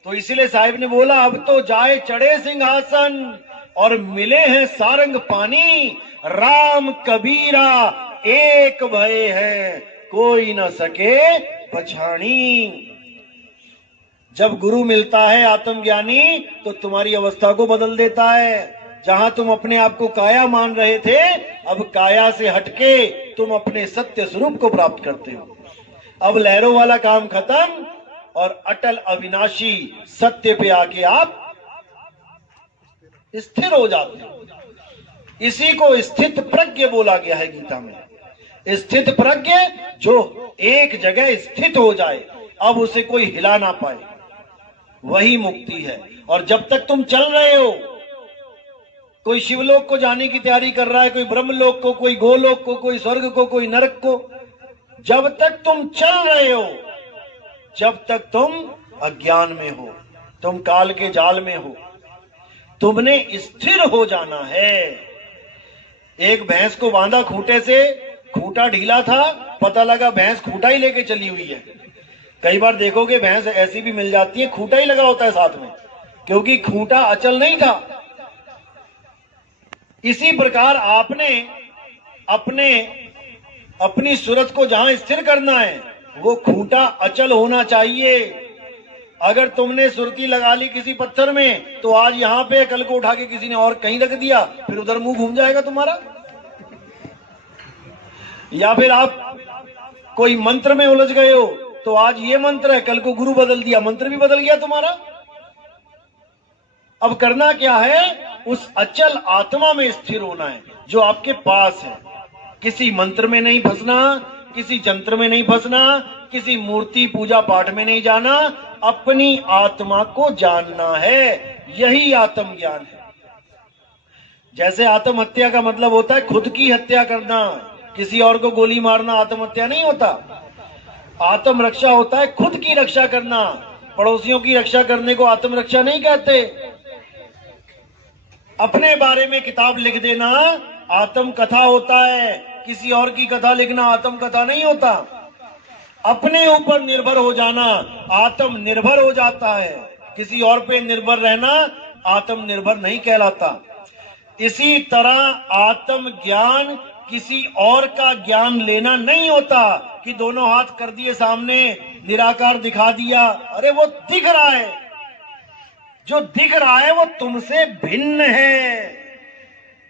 तो इसलिए साहिब ने बोला, अब तो जाए चढ़े सिंहासन और मिले हैं सारंग पानी, राम कबीरा एक भय है कोई न सके पछाणी। जब गुरु मिलता है आत्मज्ञानी तो तुम्हारी अवस्था को बदल देता है। जहां तुम अपने आप को काया मान रहे थे, अब काया से हटके तुम अपने सत्य स्वरूप को प्राप्त करते हो। अब लहरों वाला काम खत्म और अटल अविनाशी सत्य पे आके आप स्थिर हो जाते हो। इसी को स्थित प्रज्ञ बोला गया है गीता में। स्थित प्रज्ञ जो एक जगह स्थित हो जाए, अब उसे कोई हिला ना पाए, वही मुक्ति है। और जब तक तुम चल रहे हो, कोई शिवलोक को जाने की तैयारी कर रहा है, कोई ब्रह्मलोक को, कोई गोलोक को, कोई स्वर्ग को, कोई नरक को, जब तक तुम चल रहे हो, जब तक तुम अज्ञान में हो, तुम काल के जाल में हो, तुमने स्थिर हो जाना है। एक भैंस को बांधा खूंटे से, खूंटा ढीला था, पता लगा भैंस खूंटा ही लेके चली हुई है। कई बार देखोगे भैंस ऐसी भी मिल जाती है, खूंटा ही लगा होता है साथ में, क्योंकि खूंटा अचल नहीं था। इसी प्रकार आपने अपनी सूरत को जहां स्थिर करना है, वो खूंटा अचल होना चाहिए। अगर तुमने सुरती लगा ली किसी पत्थर में, तो आज यहां पे, कल को उठा के किसी ने और कहीं रख दिया, फिर उधर मुंह घूम जाएगा तुम्हारा। या फिर आप कोई मंत्र में उलझ गए हो, तो आज ये मंत्र है, कल को गुरु बदल दिया, मंत्र भी बदल गया तुम्हारा। अब करना क्या है? उस अचल आत्मा में स्थिर होना है जो आपके पास है। किसी मंत्र में नहीं फंसना, किसी जंत्र में नहीं फंसना, किसी मूर्ति पूजा पाठ में नहीं जाना, अपनी आत्मा को जानना है। यही आत्मज्ञान है। जैसे आत्महत्या का मतलब होता है खुद की हत्या करना, किसी और को गोली मारना आत्महत्या नहीं होता। आत्म रक्षा होता है खुद की रक्षा करना। पड़ोसियों की रक्षा करने को आत्मरक्षा नहीं कहते। अपने बारे में किताब लिख देना आत्म कथा होता है, किसी और की कथा लिखना आत्म कथा नहीं होता। अपने ऊपर निर्भर हो जाना आत्म निर्भर हो जाता है। किसी और पे निर्भर रहना आत्मनिर्भर नहीं कहलाता। इसी तरह आत्म ज्ञान किसी और का ज्ञान लेना नहीं होता कि दोनों हाथ कर दिए सामने, निराकार दिखा दिया, अरे वो दिख रहा है, जो दिख रहा है वो तुमसे भिन्न है,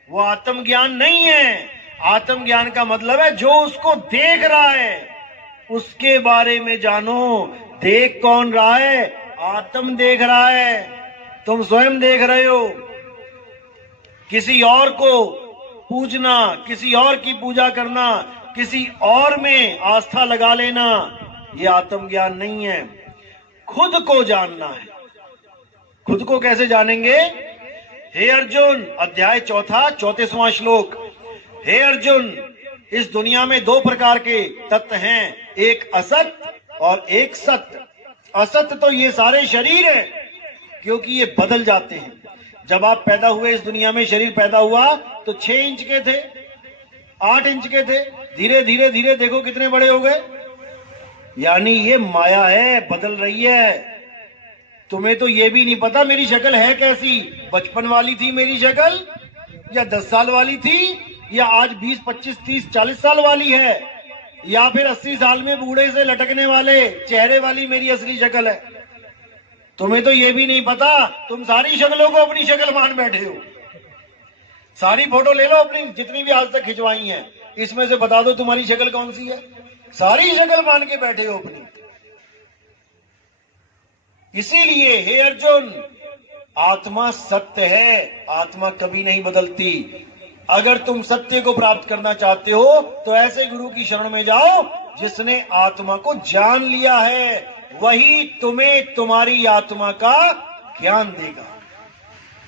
वो आत्मज्ञान नहीं है। आत्मज्ञान का मतलब है जो उसको देख रहा है उसके बारे में जानो। देख कौन रहा है? आत्म देख रहा है, तुम स्वयं देख रहे हो। किसी और को पूजना, किसी और की पूजा करना, किसी और में आस्था लगा लेना, ये आत्मज्ञान नहीं है। खुद को जानना है। खुद को कैसे जानेंगे? हे अर्जुन, अध्याय 4 34वां श्लोक। हे अर्जुन, इस दुनिया में 2 प्रकार के तत्व हैं, एक असत और एक सत्य। असत तो ये सारे शरीर है, क्योंकि ये बदल जाते हैं। जब आप पैदा हुए इस दुनिया में, शरीर पैदा हुआ तो 6 इंच के थे, 8 इंच के थे, धीरे धीरे धीरे देखो कितने बड़े हो गए। यानी ये माया है, बदल रही है। तुम्हें तो ये भी नहीं पता मेरी शक्ल है कैसी। बचपन वाली थी मेरी शक्ल, या 10 साल वाली थी, या आज 20, 25, 30, 40 साल वाली है, या फिर 80 साल में बूढ़े से लटकने वाले चेहरे वाली मेरी असली शक्ल है। तुम्हें तो ये भी नहीं पता। तुम सारी शक्लों को अपनी शक्ल मान बैठे हो। सारी फोटो ले लो अपनी, जितनी भी आज तक खिंचवाई हैं, इसमें से बता दो तुम्हारी शक्ल कौन सी है। सारी शक्ल मान के बैठे हो अपनी। इसीलिए हे अर्जुन, आत्मा सत्य है, आत्मा कभी नहीं बदलती। अगर तुम सत्य को प्राप्त करना चाहते हो तो ऐसे गुरु की शरण में जाओ जिसने आत्मा को जान लिया है। वही तुम्हें तुम्हारी आत्मा का ज्ञान देगा,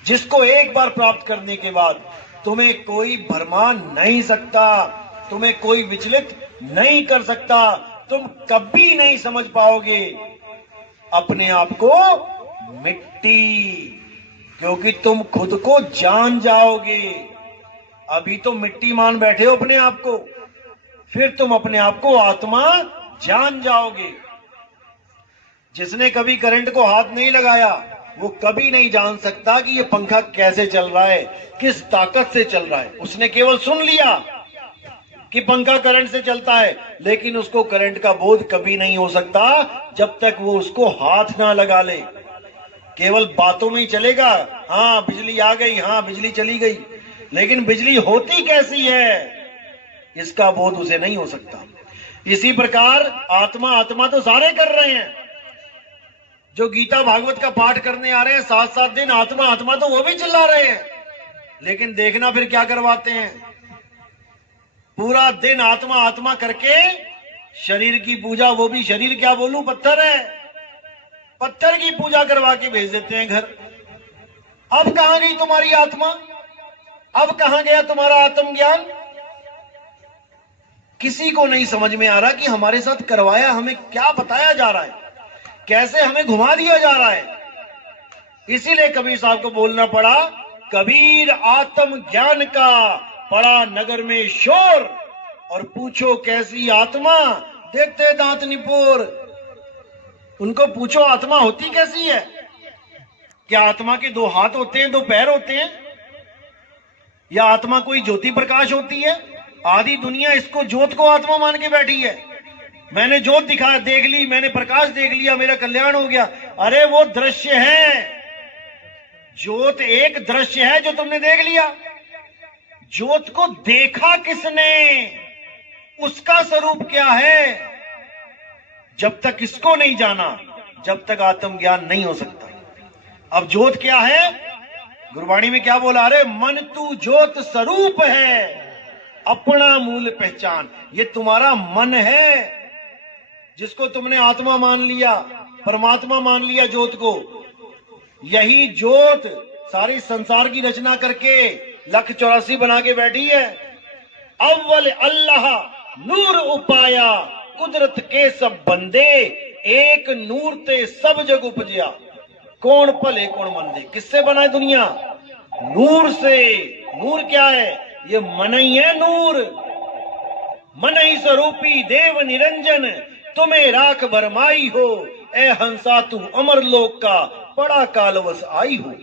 जिसको एक बार प्राप्त करने के बाद तुम्हें कोई भरमा नहीं सकता, तुम्हें कोई विचलित नहीं कर सकता। तुम कभी नहीं समझ पाओगे अपने आप को मिट्टी, क्योंकि तुम खुद को जान जाओगे। अभी तो मिट्टी मान बैठे हो अपने आप को, फिर तुम अपने आप को आत्मा जान जाओगे। जिसने कभी करंट को हाथ नहीं लगाया वो कभी नहीं जान सकता कि ये पंखा कैसे चल रहा है, किस ताकत से चल रहा है। उसने केवल सुन लिया, कि पंखा करंट से चलता है, लेकिन उसको करंट का बोध कभी नहीं हो सकता जब तक वो उसको हाथ ना लगा ले। केवल बातों में ही चलेगा, हाँ बिजली आ गई, हाँ बिजली चली गई, लेकिन बिजली होती कैसी है इसका बोध उसे नहीं हो सकता। इसी प्रकार आत्मा आत्मा तो सारे कर रहे हैं, जो गीता भागवत का पाठ करने आ रहे हैं 7-7 दिन, आत्मा आत्मा तो वो भी चिल्ला रहे हैं, लेकिन देखना फिर क्या करवाते हैं। पूरा दिन आत्मा आत्मा करके शरीर की पूजा, वो भी शरीर क्या बोलूं, पत्थर है, पत्थर की पूजा करवा के भेज देते हैं घर। अब कहां गई तुम्हारी आत्मा, अब कहां गया तुम्हारा आत्मज्ञान? किसी को नहीं समझ में आ रहा कि हमारे साथ करवाया, हमें क्या बताया जा रहा है, कैसे हमें घुमा दिया जा रहा है। इसीलिए कबीर साहब को बोलना पड़ा, कबीर आत्म ज्ञान का पड़ा नगर में शोर, और पूछो कैसी आत्मा, देखते दांत निपोर। उनको पूछो आत्मा होती कैसी है? क्या आत्मा के 2 हाथ होते हैं, 2 पैर होते हैं, या आत्मा कोई ज्योति प्रकाश होती है? आधी दुनिया इसको ज्योत को आत्मा मान के बैठी है। मैंने ज्योत देख ली, मैंने प्रकाश देख लिया, मेरा कल्याण हो गया। अरे वो दृश्य है, ज्योत एक दृश्य है जो तुमने देख लिया। ज्योत को देखा किसने, उसका स्वरूप क्या है? जब तक इसको नहीं जाना, जब तक आत्मज्ञान नहीं हो सकता। अब ज्योत क्या है? गुरबाणी में क्या बोला? अरे मन तू ज्योत स्वरूप है, अपना मूल पहचान। ये तुम्हारा मन है जिसको तुमने आत्मा मान लिया, परमात्मा मान लिया ज्योत को। यही ज्योत सारी संसार की रचना करके 184 बना के बैठी है। अव्वल अल्लाह नूर उपाया, कुदरत के सब बंदे, एक नूर ते सब जग उपजया। कौन भले कौन मंदे। किससे बना है दुनिया? नूर से। नूर क्या है? ये मन ही है नूर। मन ही स्वरूपी देव निरंजन, तुम्हें राख भरमाई हो, ए हंसा तू अमर लोक का बड़ा कालवश आई हो।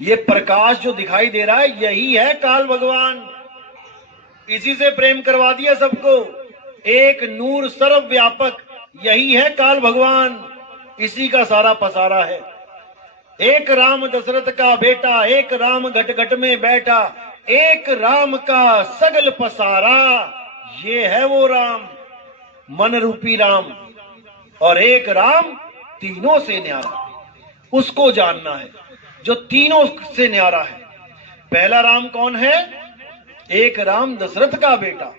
ये प्रकाश जो दिखाई दे रहा है, यही है काल भगवान। इसी से प्रेम करवा दिया सबको। एक नूर सर्वव्यापक, यही है काल भगवान। इसी का सारा पसारा है। एक राम दशरथ का बेटा, एक राम घट घट में बैठा, एक राम का सगल पसारा। ये है वो राम, मन रूपी राम। और एक राम तीनों से न्यारा, उसको जानना है जो तीनों से न्यारा है। पहला राम कौन है? एक राम दशरथ का बेटा,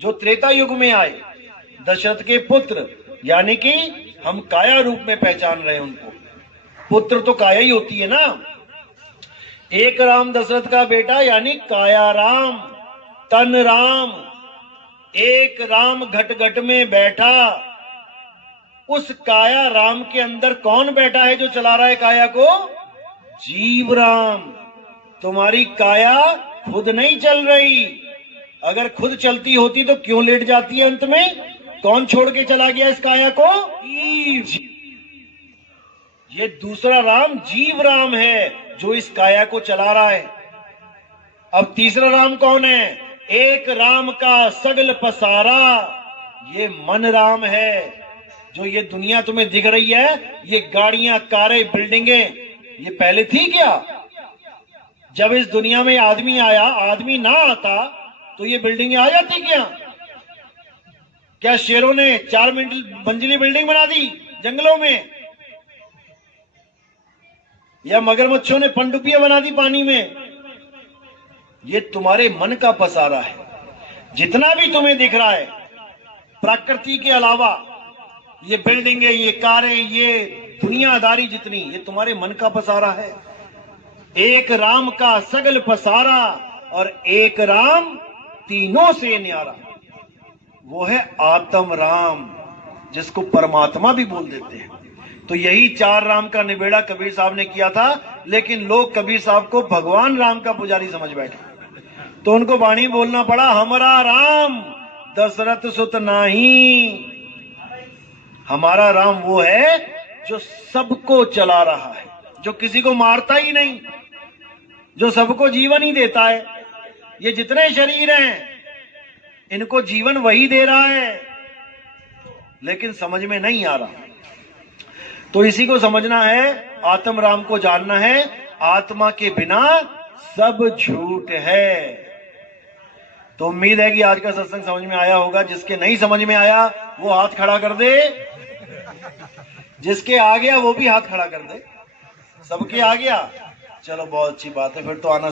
जो त्रेता युग में आए, दशरथ के पुत्र, यानी कि हम काया रूप में पहचान रहे हैं उनको। पुत्र तो काया ही होती है ना। एक राम दशरथ का बेटा यानी काया राम, तन राम। एक राम घट घट में बैठा। उस काया राम के अंदर कौन बैठा है जो चला रहा है काया को? जीव राम। तुम्हारी काया खुद नहीं चल रही। अगर खुद चलती होती तो क्यों लेट जाती है अंत में? कौन छोड़ के चला गया इस काया को? जीव। ये दूसरा राम जीव राम है जो इस काया को चला रहा है। अब तीसरा राम कौन है? एक राम का सगल पसारा। ये मन राम है। जो ये दुनिया तुम्हें दिख रही है, ये गाड़ियां, कारें, बिल्डिंगें, ये पहले थी क्या? जब इस दुनिया में आदमी आया, आदमी ना आता तो ये बिल्डिंगें आ जाती क्या? क्या शेरों ने 4 मंजिली बिल्डिंग बना दी जंगलों में? या मगरमच्छों ने पनडुब्बियां बना दी पानी में? ये तुम्हारे मन का पसारा है। जितना भी तुम्हें दिख रहा है प्रकृति के अलावा, ये बिल्डिंगें, ये कारें, ये दुनियादारी जितनी, ये तुम्हारे मन का पसारा है। एक राम का सगल पसारा और एक राम तीनों से न्यारा, वो है आत्म राम, जिसको परमात्मा भी बोल देते हैं। तो यही 4 राम का निबेड़ा कबीर साहब ने किया था। लेकिन लोग कबीर साहब को भगवान राम का पुजारी समझ बैठे, तो उनको वाणी बोलना पड़ा, हमारा राम दशरथ सुत नाही। हमारा राम वो है जो सबको चला रहा है, जो किसी को मारता ही नहीं, जो सबको जीवन ही देता है। ये जितने शरीर हैं, इनको जीवन वही दे रहा है, लेकिन समझ में नहीं आ रहा। तो इसी को समझना है, आत्म राम को जानना है, आत्मा के बिना सब झूठ है। तो उम्मीद है कि आज का सत्संग समझ में आया होगा। जिसके नहीं समझ में आया वो हाथ खड़ा कर दे, जिसके आ गया वो भी हाथ खड़ा कर दे। सबके आ गया, चलो बहुत अच्छी बात है, फिर तो आना